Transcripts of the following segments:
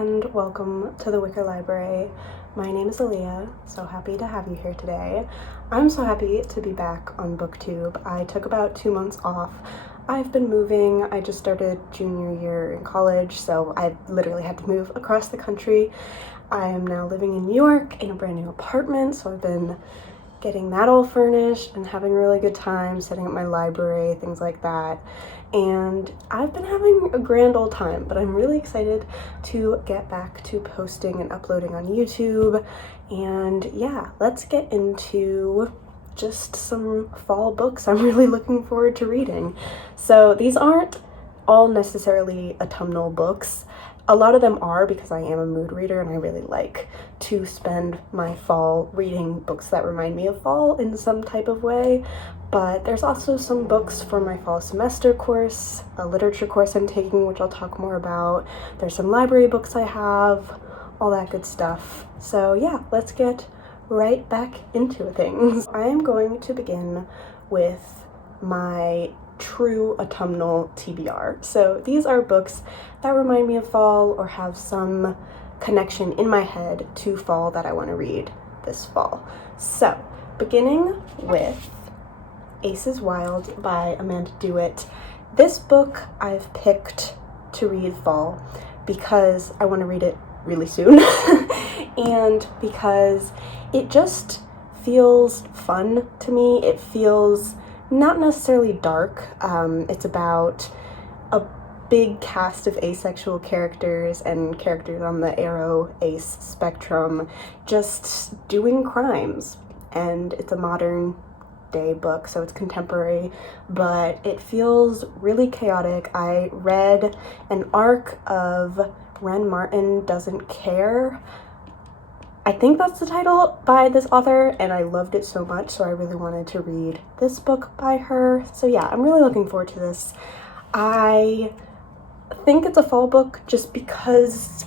and welcome to the Wicker Library. My name is Leigh, so happy to have you here today. I'm so happy to be back on booktube. I took about 2 months off. I've been moving. I just started junior year in college, so I literally had to move across the country. I am now living in New York in a brand new apartment, so I've been getting that all furnished and having a really good time, setting up my library, things like that. And I've been having a grand old time, but I'm really excited to get back to posting and uploading on YouTube. And yeah, let's get into just some fall books I'm really looking forward to reading. So these aren't all necessarily autumnal books. A lot of them are because I am a mood reader and I really like to spend my fall reading books that remind me of fall in some type of way. But there's also some books for my fall semester course, a literature course I'm taking, which I'll talk more about. There's some library books I have, all that good stuff. So yeah, let's get right back into things. I am going to begin with my true autumnal TBR. So these are books that remind me of fall or have some connection in my head to fall that I want to read this fall. So beginning with Ace is Wild by Amanda Dewitt. This book I've picked to read fall because I want to read it really soon and because it just feels fun to me. It feels not necessarily dark. It's about a big cast of asexual characters and characters on the aro ace spectrum just doing crimes, and it's a modern day book, so it's contemporary, but it feels really chaotic. I read an arc of Ren Martin Doesn't Care, I think that's the title, by this author, and I loved it so much, so I really wanted to read this book by her. So yeah, I'm really looking forward to this. I think it's a fall book just because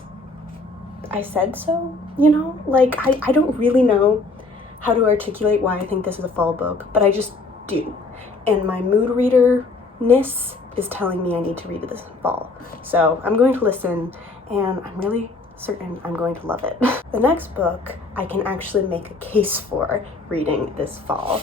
I said so, you know? Like, I don't really know how to articulate why I think this is a fall book, but I just do. And my mood reader-ness is telling me I need to read this fall. So I'm going to listen, and I'm really certain I'm going to love it. The next book I can actually make a case for reading this fall,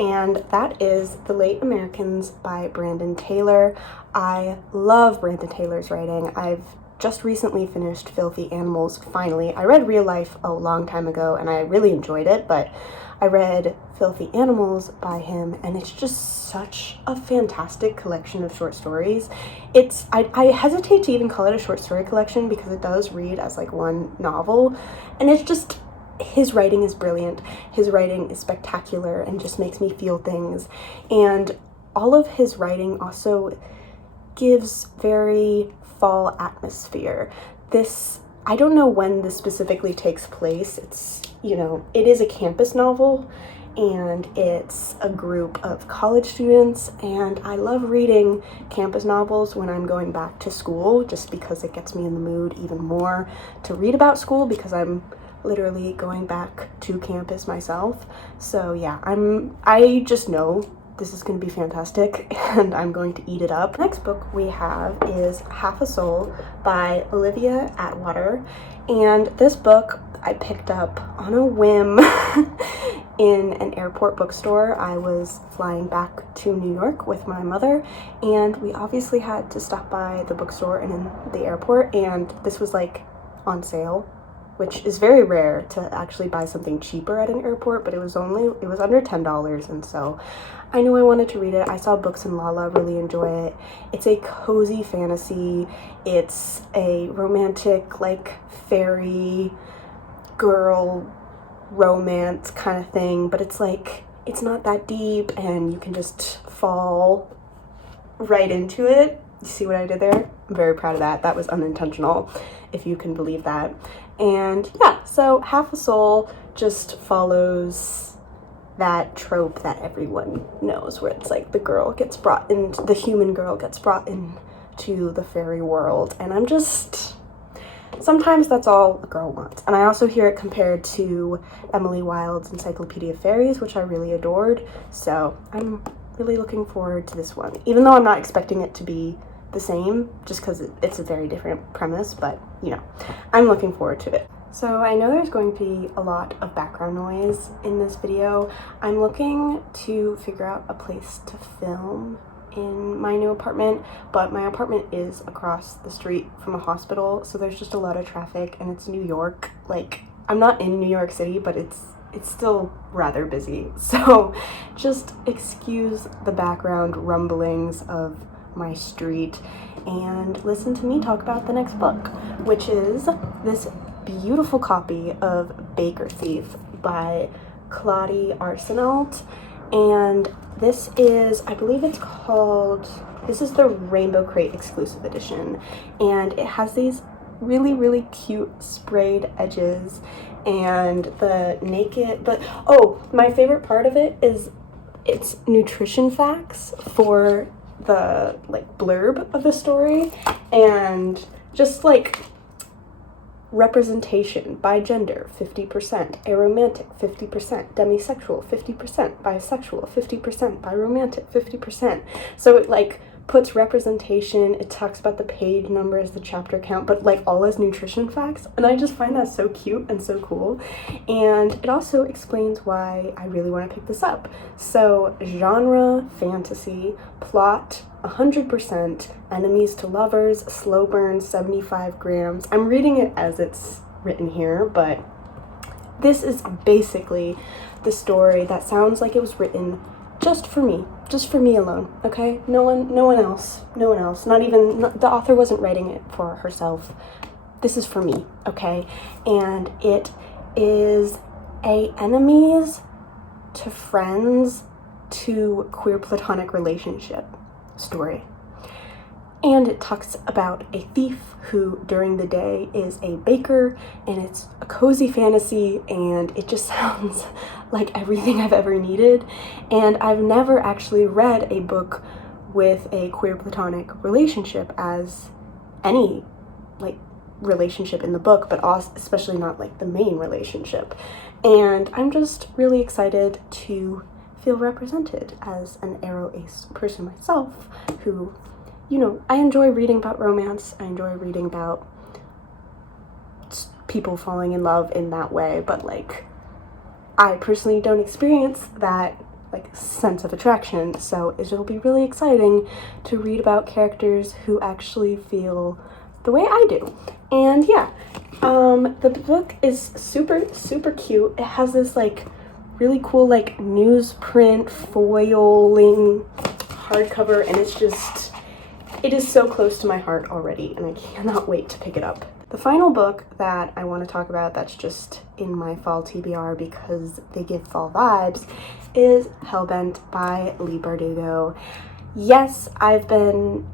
and that is The Late Americans by Brandon Taylor. I love Brandon Taylor's writing. I've just recently finished Filthy Animals, finally. I read Real Life a long time ago and I really enjoyed it, but I read Filthy Animals by him and it's just such a fantastic collection of short stories. I hesitate to even call it a short story collection because it does read as like one novel, and it's just, his writing is brilliant. His writing is spectacular and just makes me feel things, and all of his writing also gives very fall atmosphere. This, I don't know when this specifically takes place. It's, you know, it is a campus novel and it's a group of college students, and I love reading campus novels when I'm going back to school just because it gets me in the mood even more to read about school because I'm literally going back to campus myself. So yeah, I just know this is going to be fantastic and I'm going to eat it up. Next book we have is Half a Soul by Olivia Atwater, and this book I picked up on a whim in an airport bookstore. I was flying back to New York with my mother, and we obviously had to stop by the bookstore and in the airport, and this was like on sale, which is very rare to actually buy something cheaper at an airport, but it was under $10, and so I knew I wanted to read it. I saw Books in Lala really enjoy it. It's a cozy fantasy. It's a romantic, like, fairy girl romance kind of thing, but it's like, it's not that deep and you can just fall right into it. You see what I did there? I'm very proud of that. That was unintentional, if you can believe that. And yeah, so Half a Soul just follows that trope that everyone knows, where it's like the human girl gets brought into the fairy world, and I'm just, sometimes that's all a girl wants. And I also hear it compared to Emily Wilde's Encyclopedia of Fairies, which I really adored, so I'm really looking forward to this one, even though I'm not expecting it to be the same, just because it's a very different premise, but you know, I'm looking forward to it. So I know there's going to be a lot of background noise in this video. I'm looking to figure out a place to film in my new apartment, but my apartment is across the street from a hospital, so there's just a lot of traffic, and it's New York. Like, I'm not in New York City, but it's still rather busy, so just excuse the background rumblings of my street and listen to me talk about the next book, which is this beautiful copy of Baker Thief by Claudie arseneault. And this is, I believe it's called, this is the Rainbow Crate exclusive edition, and it has these really, really cute sprayed edges, and my favorite part of it is its nutrition facts for the like blurb of the story, and just like representation by gender 50%, aromantic 50%, demisexual 50%, bisexual 50%, biromantic 50%. So it like puts representation, it talks about the page numbers, the chapter count, but like all as nutrition facts, and I just find that so cute and so cool. And it also explains why I really want to pick this up. So genre fantasy, plot 100%, enemies to lovers, slow burn 75 grams. I'm reading it as it's written here, but this is basically the story that sounds like it was written just for me alone, okay? No one else, not even, the author wasn't writing it for herself. This is for me, okay? And it is a enemies to friends to queer platonic relationship story. And it talks about a thief who during the day is a baker, and it's a cozy fantasy, and it just sounds like everything I've ever needed. And I've never actually read a book with a queer platonic relationship as any like relationship in the book, but also especially not like the main relationship. And I'm just really excited to feel represented as an aro ace person myself who, you know, I enjoy reading about romance, I enjoy reading about people falling in love in that way, but like I personally don't experience that like sense of attraction, so it'll be really exciting to read about characters who actually feel the way I do. And yeah, the book is super cute. It has this like really cool like newsprint foiling hardcover, and it is so close to my heart already, and I cannot wait to pick it up. The final book that I want to talk about that's just in my fall TBR because they give fall vibes is Hellbent by Leigh Bardugo. Yes, I've owned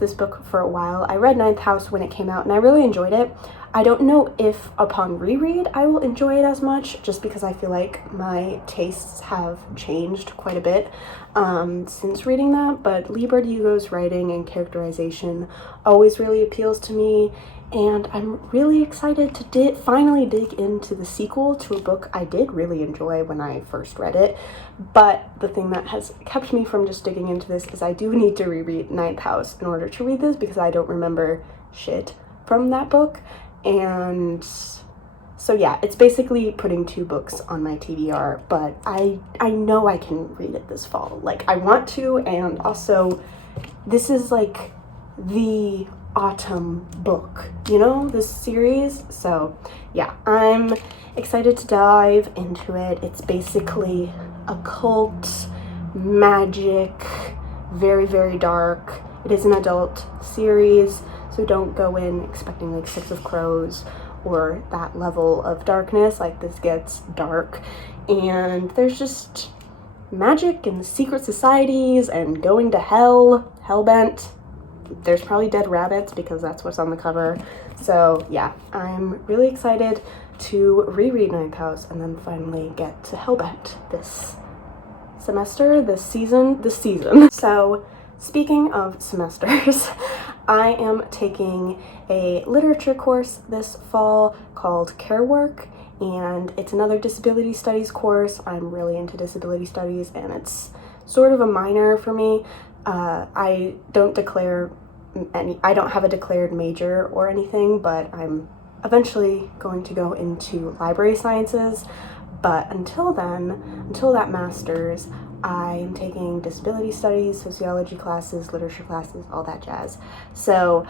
this book for a while. I read Ninth House when it came out and I really enjoyed it. I don't know if upon reread I will enjoy it as much, just because I feel like my tastes have changed quite a bit since reading that, but Leigh Bardugo's writing and characterization always really appeals to me, and I'm really excited to finally dig into the sequel to a book I did really enjoy when I first read it. But the thing that has kept me from just digging into this is I do need to reread Ninth House in order to read this, because I don't remember shit from that book. And so yeah, it's basically putting two books on my TBR, but I know I can read it this fall. Like, I want to, and also this is like the autumn book, you know, this series. So yeah, I'm excited to dive into it. It's basically occult, magic, very dark. It is an adult series, so don't go in expecting like Six of Crows or that level of darkness. Like, this gets dark, and there's just magic and secret societies and going to hell, hellbent. There's probably dead rabbits because that's what's on the cover. So yeah, I'm really excited to reread Ninth House and then finally get to Hellbent this semester, this season. So speaking of semesters, I am taking a literature course this fall called Care Work, and it's another disability studies course. I'm really into disability studies, and it's sort of a minor for me. I don't declare I don't have a declared major or anything, but I'm eventually going to go into library sciences. But until then, until that master's, I'm taking disability studies, sociology classes, literature classes, all that jazz. So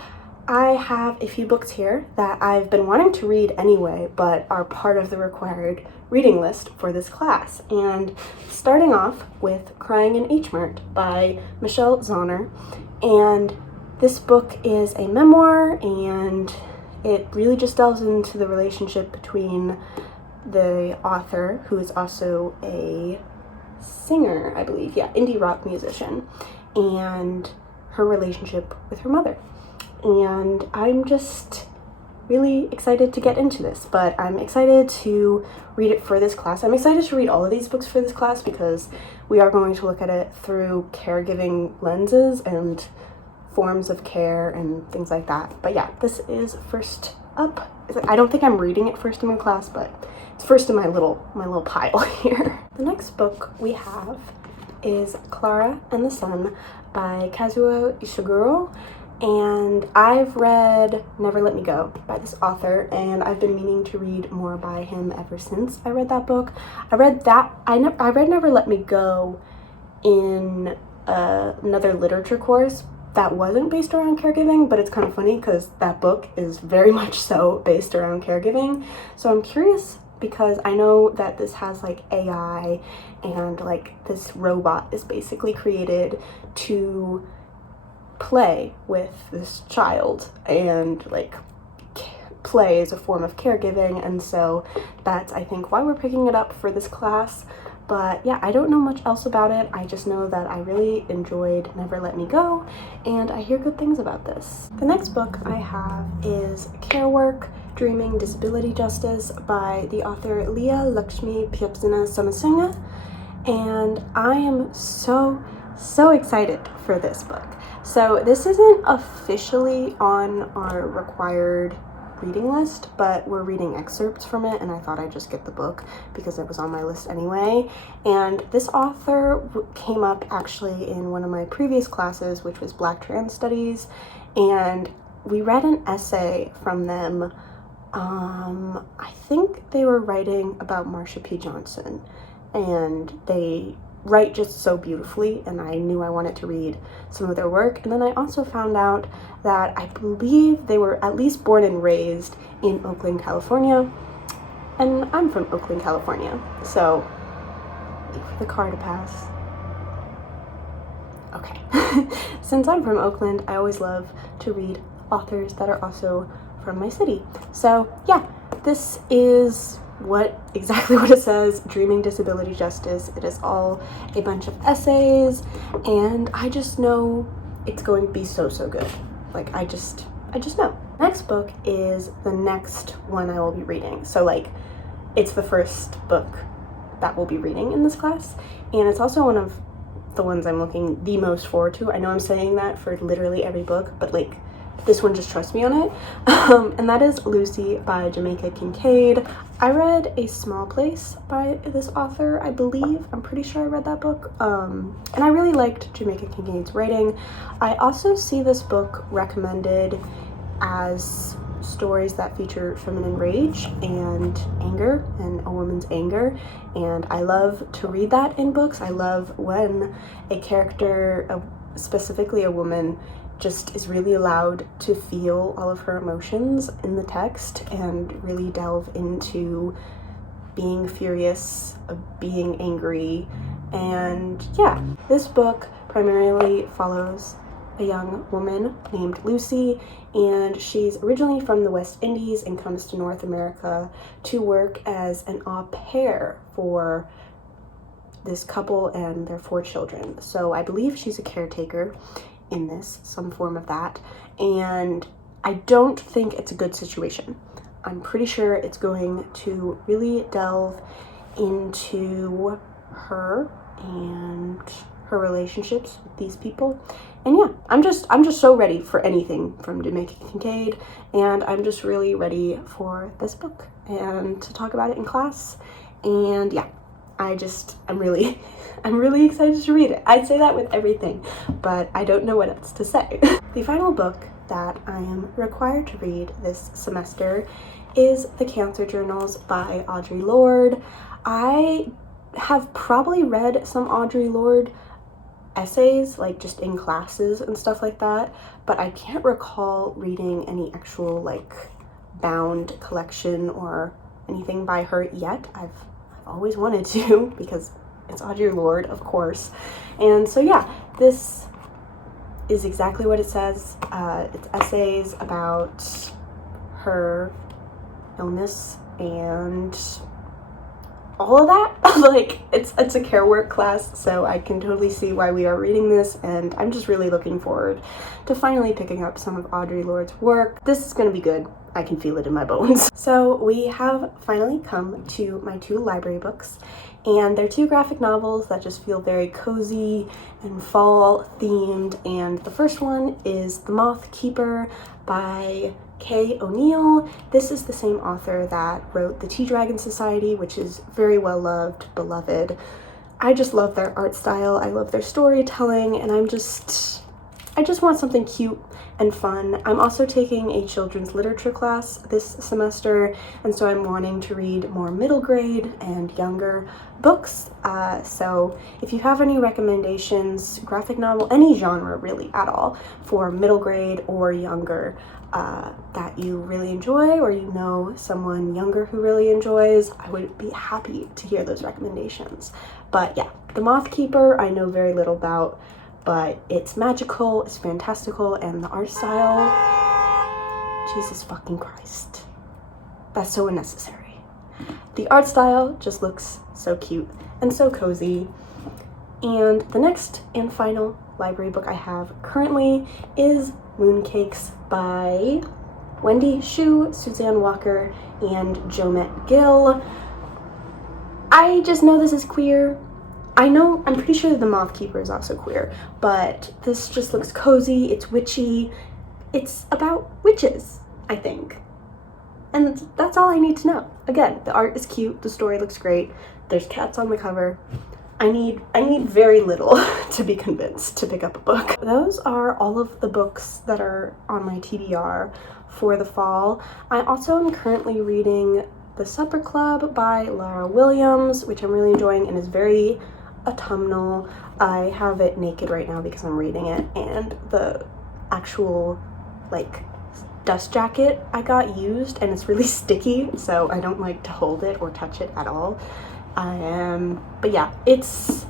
I have a few books here that I've been wanting to read anyway, but are part of the required reading list for this class. And starting off with Crying in Mart by Michelle Zauner. And this book is a memoir, and it really just delves into the relationship between the author, who is also a singer, I believe, indie rock musician, and her relationship with her mother. And I'm just really excited to get into this, but I'm excited to read it for this class. I'm excited to read all of these books for this class because we are going to look at it through caregiving lenses and forms of care and things like that. But yeah, this is first up. I don't think I'm reading it first in my class, but it's first in my little pile here. The next book we have is Klara and the Sun by Kazuo Ishiguro. And I've read Never Let Me Go by this author, and I've been meaning to read more by him ever since I read that book. I read Never Let Me Go in another literature course that wasn't based around caregiving, but it's kind of funny because that book is very much so based around caregiving. So I'm curious because I know that this has like AI, and like this robot is basically created to play with this child, and like play is a form of caregiving, and so that's, I think, why we're picking it up for this class. But yeah, I don't know much else about it. I just know that I really enjoyed Never Let Me Go, and I hear good things about this. The next book I have is Care Work, Dreaming Disability Justice by the author Leigh Lakshmi Pyapsina Samasinga, and I am so excited for this book. So this isn't officially on our required reading list, but we're reading excerpts from it, and I thought I'd just get the book because it was on my list anyway. And this author came up actually in one of my previous classes, which was Black Trans Studies, and we read an essay from them. I think they were writing about Marsha P. Johnson, and they write just so beautifully, and I knew I wanted to read some of their work. And then I also found out that I believe they were at least born and raised in Oakland, California, and I'm from Oakland, California, so wait for the car to pass. Okay. Since I'm from Oakland, I always love to read authors that are also from my city. So yeah, this is exactly what it says, Dreaming Disability Justice. It is all a bunch of essays, and I just know it's going to be so good. Like, I just know. Next book is the next one I will be reading. So like, it's the first book that we'll be reading in this class, and it's also one of the ones I'm looking the most forward to. I know I'm saying that for literally every book, but like, this one, just trust me on it. And that is Lucy by Jamaica Kincaid. I read A Small Place by this author, I believe. I'm pretty sure I read that book. And I really liked Jamaica Kincaid's writing. I also see this book recommended as stories that feature feminine rage and anger, and a woman's anger. And I love to read that in books. I love when a character, specifically a woman, just is really allowed to feel all of her emotions in the text and really delve into being furious, being angry. And yeah, this book primarily follows a young woman named Lucy, and she's originally from the West Indies and comes to North America to work as an au pair for this couple and their 4 children. So I believe she's a caretaker in this, some form of that, and I don't think it's a good situation. I'm pretty sure it's going to really delve into her and her relationships with these people. And yeah, I'm just so ready for anything from Jamaica Kincaid, and I'm just really ready for this book and to talk about it in class. And yeah, I'm really I'm really excited to read it. I say that with everything, but I don't know what else to say. The final book that I am required to read this semester is The Cancer Journals by Audre Lorde. I have probably read some Audre Lorde essays, like just in classes and stuff like that, but I can't recall reading any actual like bound collection or anything by her yet. I've always wanted to because it's Audre Lorde, of course. And so yeah, this is exactly what it says. It's essays about her illness and all of that. Like, it's a care work class, so I can totally see why we are reading this, and I'm just really looking forward to finally picking up some of Audre Lorde's work. This is gonna be good. I can feel it in my bones. So we have finally come to my 2 library books, and they're 2 graphic novels that just feel very cozy and fall themed. And the first one is The Moth Keeper by Kay O'Neill. This is the same author that wrote The Tea Dragon Society, which is very well loved, beloved. I just love their art style, I love their storytelling, and I just want something cute and fun. I'm also taking a children's literature class this semester, and so I'm wanting to read more middle grade and younger books. So if you have any recommendations, graphic novel, any genre really at all, for middle grade or younger, that you really enjoy, or you know someone younger who really enjoys, I would be happy to hear those recommendations. But yeah, The Moth Keeper I know very little about, but it's magical, it's fantastical, and the art style, Jesus fucking Christ, that's so unnecessary. The art style just looks so cute and so cozy. And the next and final library book I have currently is Mooncakes by Wendy Xu, Suzanne Walker, and Jomette Gill. I just know this is queer. I'm pretty sure The Moth Keeper is also queer, but this just looks cozy, it's witchy. It's about witches, I think. And that's all I need to know. Again, the art is cute, the story looks great, there's cats on the cover. I need very little to be convinced to pick up a book. Those are all of the books that are on my TBR for the fall. I also am currently reading The Supper Club by Lara Williams, which I'm really enjoying and is very autumnal. I have it naked right now because I'm reading it, and the actual like dust jacket I got used and it's really sticky, so I don't like to hold it or touch it at all. But yeah, it's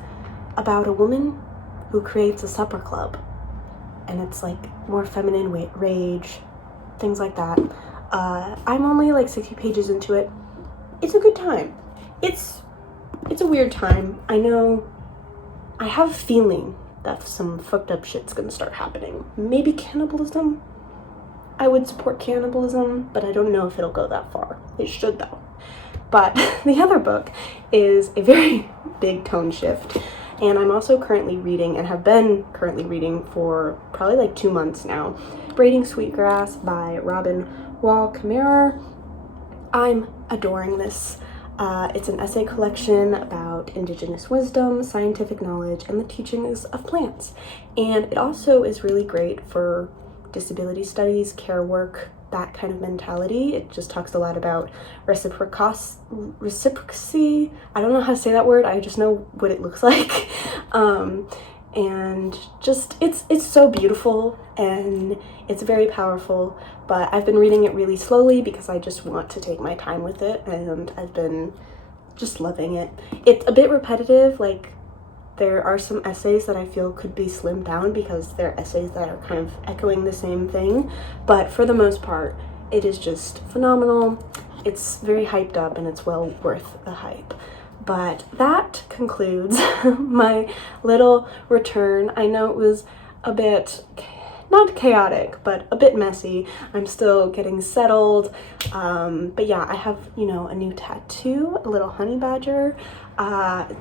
about a woman who creates a supper club, and it's like more feminine rage, things like that. I'm only like 60 pages into it. It's a good time. It's a weird time. I know. I have a feeling that some fucked up shit's gonna start happening. Maybe cannibalism? I would support cannibalism, but I don't know if it'll go that far. It should though. But the other book is a very big tone shift, and I'm also currently reading, and have been currently reading for probably like 2 months now, Braiding Sweetgrass by Robin Wall Kimmerer. I'm adoring this. It's an essay collection about indigenous wisdom, scientific knowledge, and the teachings of plants. And it also is really great for disability studies, care work, that kind of mentality. It just talks a lot about reciprocity. I don't know how to say that word. I just know what it looks like. And just, it's so beautiful and it's very powerful, but I've been reading it really slowly because I just want to take my time with it, and I've been just loving it. It's a bit repetitive, like there are some essays that I feel could be slimmed down because they're essays that are kind of echoing the same thing, but for the most part, it is just phenomenal. It's very hyped up and it's well worth the hype. But that concludes my little return. I know it was a bit, not chaotic, but a bit messy. I'm still getting settled. But yeah, I have, a new tattoo, a little honey badger.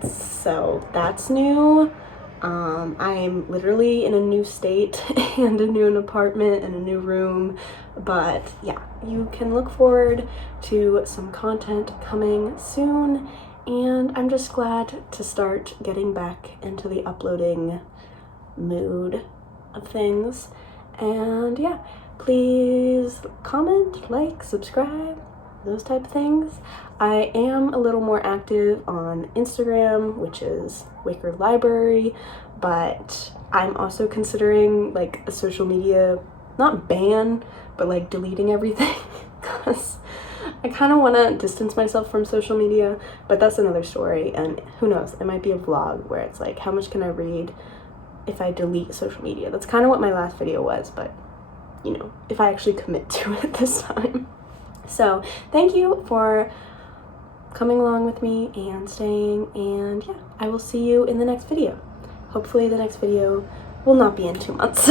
So that's new. I'm literally in a new state and a new apartment and a new room. But yeah, you can look forward to some content coming soon. and I'm just glad to start getting back into the uploading mood of things. And yeah, please comment, like, subscribe, those type of things. I am a little more active on Instagram, which is Waker Library, but I'm also considering like a social media, not ban, but like deleting everything, because I kind of want to distance myself from social media, but that's another story, and who knows, it might be a vlog where it's like, how much can I read if I delete social media? That's kind of what my last video was, but you know, if I actually commit to it this time. So thank you for coming along with me and staying, and yeah, I will see you in the next video. Hopefully the next video will not be in 2 months.